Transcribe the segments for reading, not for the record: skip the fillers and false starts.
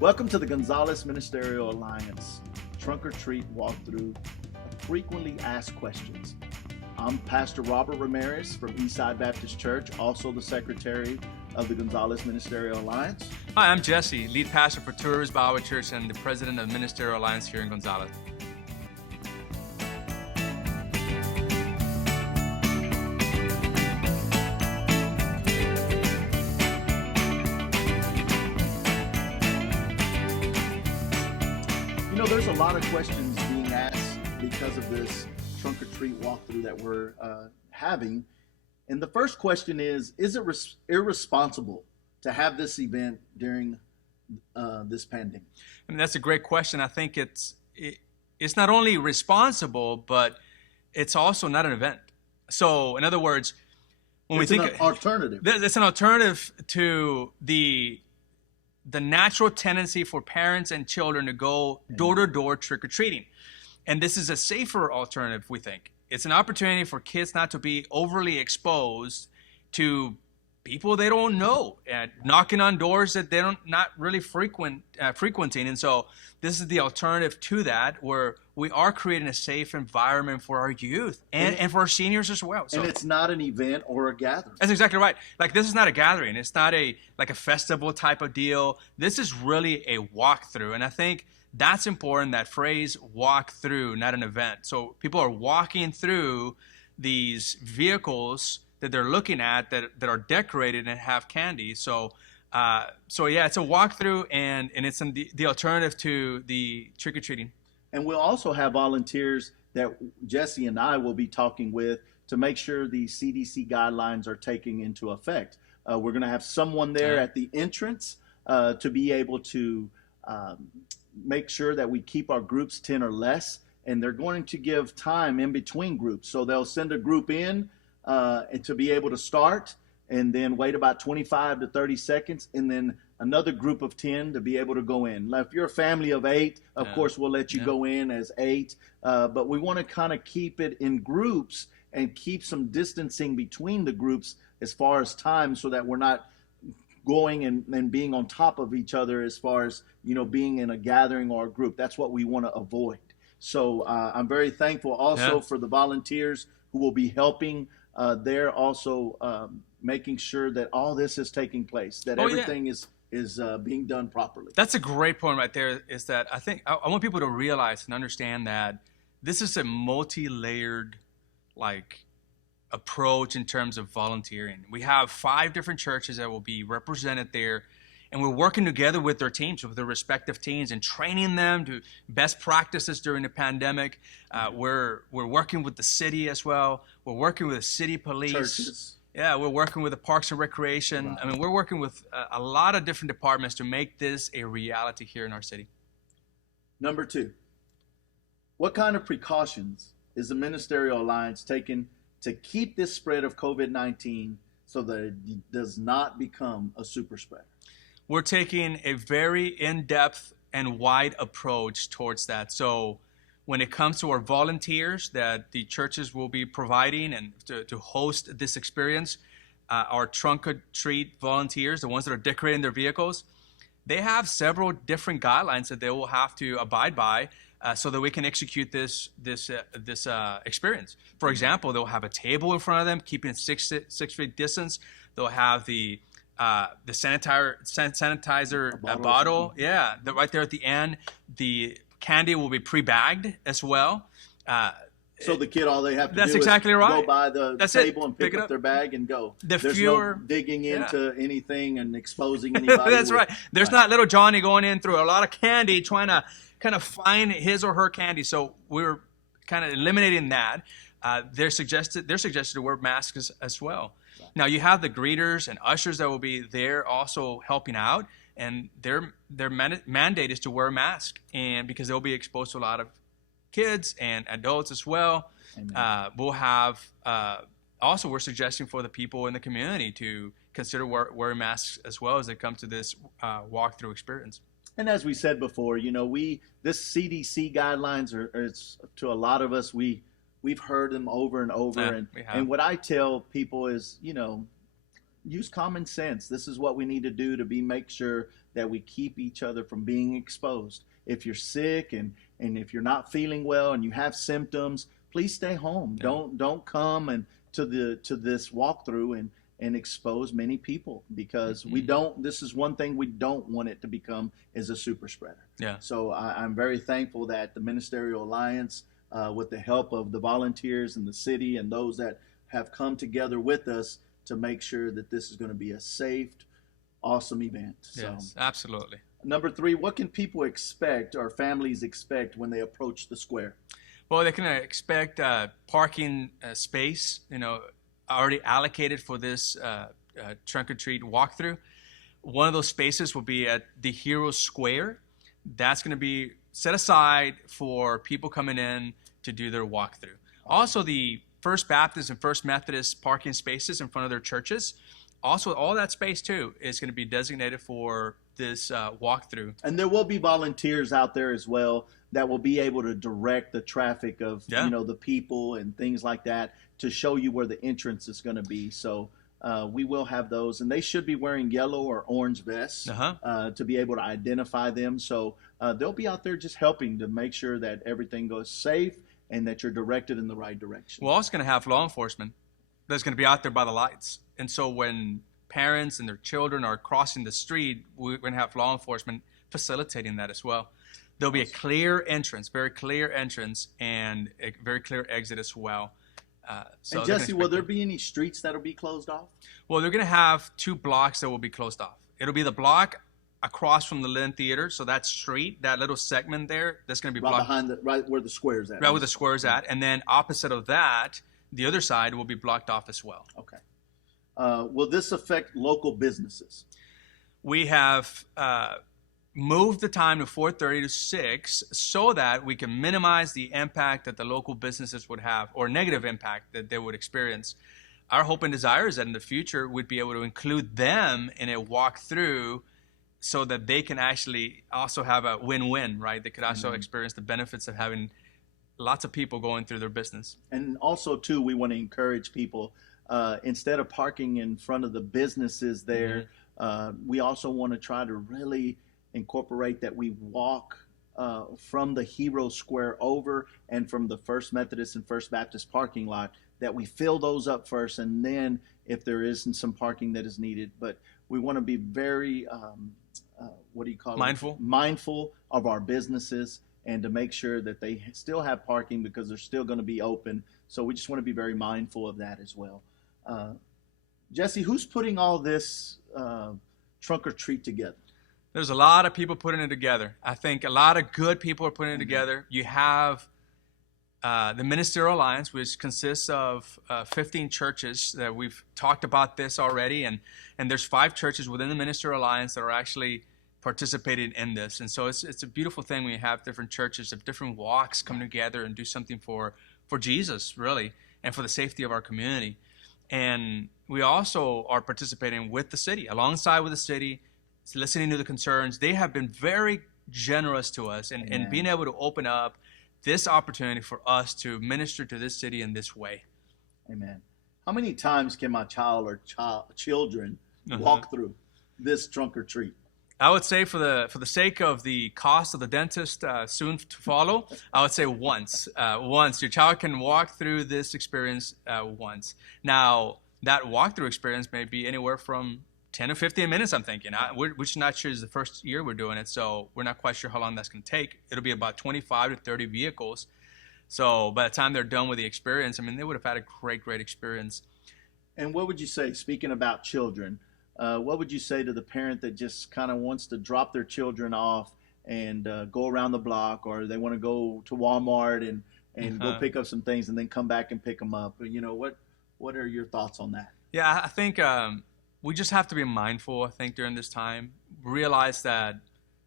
Welcome to the Gonzalez Ministerial Alliance Trunk or Treat Walk-Thru Frequently Asked Questions. I'm Pastor Robert Ramirez from Eastside Baptist Church, also the Secretary of the Gonzalez Ministerial Alliance. Hi, I'm Jesse, Lead Pastor for Tours Bible Church and the President of Ministerial Alliance here in Gonzalez. You know, there's a lot of questions being asked because of this trunk or treat walkthrough that we're having. And the first question is it irresponsible to have this event during this pandemic? I mean, that's a great question. I think it's not only responsible, but it's also not an event. So, in other words, when It's we an think alternative. it's an alternative to the natural tendency for parents and children to go door to door trick or treating, and this is a safer alternative. We think it's an opportunity for kids not to be overly exposed to people they don't know and knocking on doors that they don't not really frequenting. And so this is the alternative to that, where we are creating a safe environment for our youth and for our seniors as well. So, And it's not an event or a gathering. that's exactly right. Like, this is not a gathering. It's not a festival type of deal. This is really a walkthrough. And I think that's important, that phrase, walk through, not an event. So people are walking through these vehicles that they're looking at that are decorated and have candy. So yeah, it's a walkthrough, and it's the alternative to the trick-or-treating. And we'll also have volunteers that Jesse and I will be talking with to make sure the CDC guidelines are taking into effect. We're going to have someone there at the entrance to be able to make sure that we keep our groups 10 or less, and they're going to give time in between groups. So they'll send a group in and to be able to start, and then wait about 25 to 30 seconds, and then another group of 10 to be able to go in. Now, if you're a family of 8, of course, we'll let you go in as 8, but we want to kind of keep it in groups and keep some distancing between the groups as far as time, so that we're not going and being on top of each other as far as, being in a gathering or a group. That's what we want to avoid. So I'm very thankful also for the volunteers who will be helping. They're also making sure that all this is taking place, that everything is being done properly. That's a great point right there, is that I think I want people to realize and understand that this is a multi-layered approach in terms of volunteering. We have 5 different churches that will be represented there, and we're working together with their teams, with their respective teams, and training them to best practices during the pandemic. We're working with the city as well. We're working with the city police. Churches. Yeah, we're working with the Parks and Recreation. Right. I mean, we're working with a lot of different departments to make this a reality here in our city. Number 2, what kind of precautions is the Ministerial Alliance taking to keep this spread of COVID-19 so that it does not become a super spreader? We're taking a very in-depth and wide approach towards that. So when it comes to our volunteers that the churches will be providing and to host this experience, our trunk or treat volunteers, the ones that are decorating their vehicles, they have several different guidelines that they will have to abide by so that we can execute this experience. For example, they'll have a table in front of them, keeping 6 feet distance. They'll have the sanitizer bottle, right there at the end. The candy will be pre-bagged as well. So the kid, all they have to That's do exactly is right. go by the That's table it. and pick Pick it up up. their bag and go. There's fewer- no digging into anything and exposing anybody. That's right. There's not little Johnny going in through a lot of candy trying to kind of find his or her candy. So we're kind of eliminating that. They're suggested to wear masks as well. Right. Now you have the greeters and ushers that will be there also helping out, and their mandate is to wear a mask, and because they'll be exposed to a lot of kids and adults as well. We'll have also, we're suggesting for the people in the community to consider wearing masks as well as they come to this walkthrough experience. And as we said before, this CDC guidelines it's to a lot of us, we've heard them over and over. And what I tell people is, use common sense. This is what we need to do to make sure that we keep each other from being exposed. If you're sick and if you're not feeling well and you have symptoms, please stay home. Yeah. Don't come and to this walkthrough and expose many people, because we don't. This is one thing we don't want it to become, is a super spreader. Yeah. So I'm very thankful that the Ministerial Alliance, with the help of the volunteers in the city and those that have come together with us to make sure that this is going to be a safe, awesome event. Yes, absolutely. Number 3, what can people expect or families expect when they approach the square? Well, they can expect parking space, already allocated for this trunk or treat walkthrough. One of those spaces will be at the Hero Square. That's going to be set aside for people coming in to do their walkthrough. Also, the First Baptist and First Methodist parking spaces in front of their churches, also all that space too is going to be designated for this walkthrough. And there will be volunteers out there as well that will be able to direct the traffic of the people and things like that, to show you where the entrance is going to be. So we will have those, and they should be wearing yellow or orange vests to be able to identify them. So they'll be out there just helping to make sure that everything goes safe and that you're directed in the right direction. We're also going to have law enforcement that's going to be out there by the lights. And so when parents and their children are crossing the street, we're going to have law enforcement facilitating that as well. There'll be a clear entrance, very clear entrance, and a very clear exit as well. And Jesse, will there be any streets that will be closed off? Well, they're going to have 2 blocks that will be closed off. It'll be the block across from the Lynn Theater, so that street, that little segment there, that's going to be blocked. Right where the square's at. Right where the square's at. And then opposite of that, the other side will be blocked off as well. Okay. Will this affect local businesses? We have moved the time to 4:30 to 6 so that we can minimize the impact that the local businesses would have, or negative impact that they would experience. Our hope and desire is that in the future we'd be able to include them in a walkthrough so that they can actually also have a win-win, right? They could also experience the benefits of having lots of people going through their business. And also, too, we want to encourage people, instead of parking in front of the businesses there, we also want to try to really incorporate that we walk from the Hero Square over, and from the First Methodist and First Baptist parking lot, that we fill those up first, and then if there isn't some parking that is needed. But we want to be very, mindful of our businesses, and to make sure that they still have parking, because they're still going to be open. So we just want to be very mindful of that as well. Jesse, who's putting all this trunk or treat together? There's a lot of people putting it together. I think a lot of good people are putting it together. You have the Ministerial Alliance, which consists of 15 churches. That we've talked about this already, and there's 5 churches within the Ministerial Alliance that are actually participating in this. And so it's a beautiful thing when you have different churches of different walks come together and do something for Jesus, really, and for the safety of our community. And we also are participating with the city, alongside with the city, listening to the concerns. They have been very generous to us in being able to open up this opportunity for us to minister to this city in this way. Amen. How many times can my child or children walk through this trunk or treat? I would say for the sake of the cost of the dentist soon to follow, I would say once. Once. Your child can walk through this experience once. Now, that walkthrough experience may be anywhere from 10 to 15 minutes, I'm thinking. We're just not sure. It's the first year we're doing it, so we're not quite sure how long that's going to take. It'll be about 25 to 30 vehicles. So by the time they're done with the experience, I mean, they would have had a great experience. And what would you say, speaking about children, what would you say to the parent that just kind of wants to drop their children off and go around the block, or they want to go to Walmart and go pick up some things and then come back and pick them up? You know, what are your thoughts on that? Yeah, I think we just have to be mindful, I think, during this time. Realize that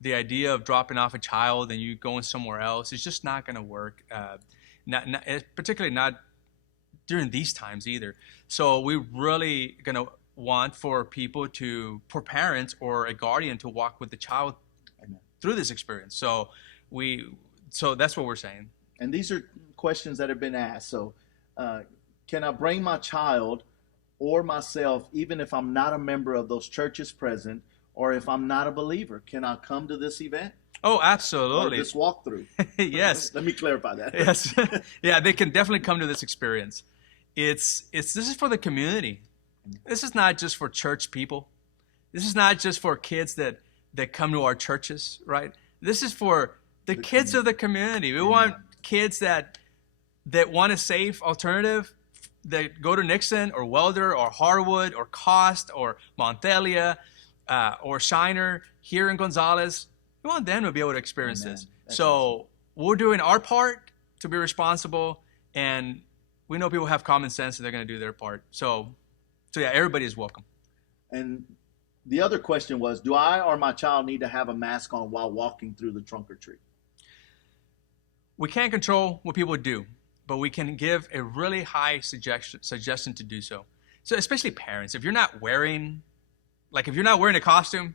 the idea of dropping off a child and you going somewhere else is just not going to work, particularly not during these times either. So we're really going to want for parents or a guardian to walk with the child through this experience. So that's what we're saying. And these are questions that have been asked. So can I bring my child or myself, even if I'm not a member of those churches present, or if I'm not a believer, can I come to this event Oh, or absolutely. this walkthrough? Yes. Let me clarify that. Yes. Yeah, they can definitely come to this experience. This is for the community. This is not just for church people. This is not just for kids that come to our churches, right? This is for the kids of the community. We want kids that want a safe alternative, that go to Nixon or Welder or Harwood or Cost or Montelia or Shiner here in Gonzales. We want them to be able to experience this. So we're doing our part to be responsible, and we know people have common sense and they're going to do their part. So yeah, everybody is welcome. And the other question was, do I or my child need to have a mask on while walking through the trunk or treat? We can't control what people do, but we can give a really high suggestion to do so. So especially parents, if you're not wearing a costume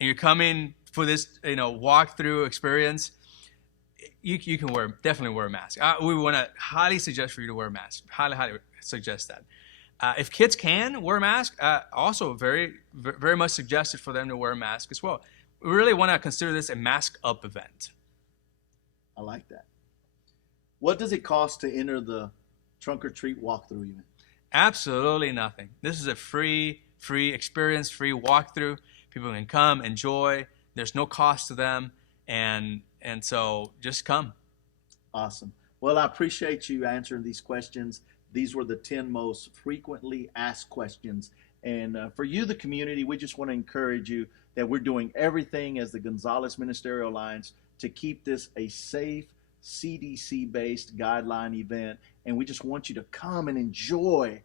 and you're coming for this, walk-through experience, you can definitely wear a mask. We want to highly suggest for you to wear a mask. Highly suggest that. If kids can wear a mask, also very, very much suggested for them to wear a mask as well. We really want to consider this a mask-up event. I like that. What does it cost to enter the trunk or treat walkthrough event? Absolutely nothing. This is a free experience, free walkthrough. People can come, enjoy. There's no cost to them, and so just come. Awesome. Well, I appreciate you answering these questions. These were the 10 most frequently asked questions. And for you, the community, we just want to encourage you that we're doing everything as the Gonzales Ministerial Alliance to keep this a safe, CDC-based guideline event. And we just want you to come and enjoy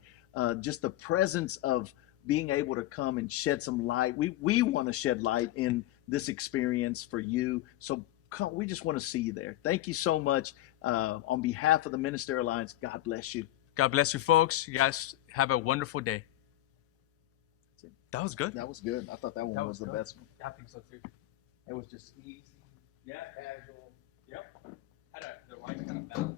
just the presence of being able to come and shed some light. We want to shed light in this experience for you. So come, we just want to see you there. Thank you so much. On behalf of the Ministerial Alliance, God bless you. God bless you, folks. You guys have a wonderful day. That was good. That was good. I thought that one was the best one. I think so too. It was just easy. Yeah, casual. Yep. Had the right kind of balance.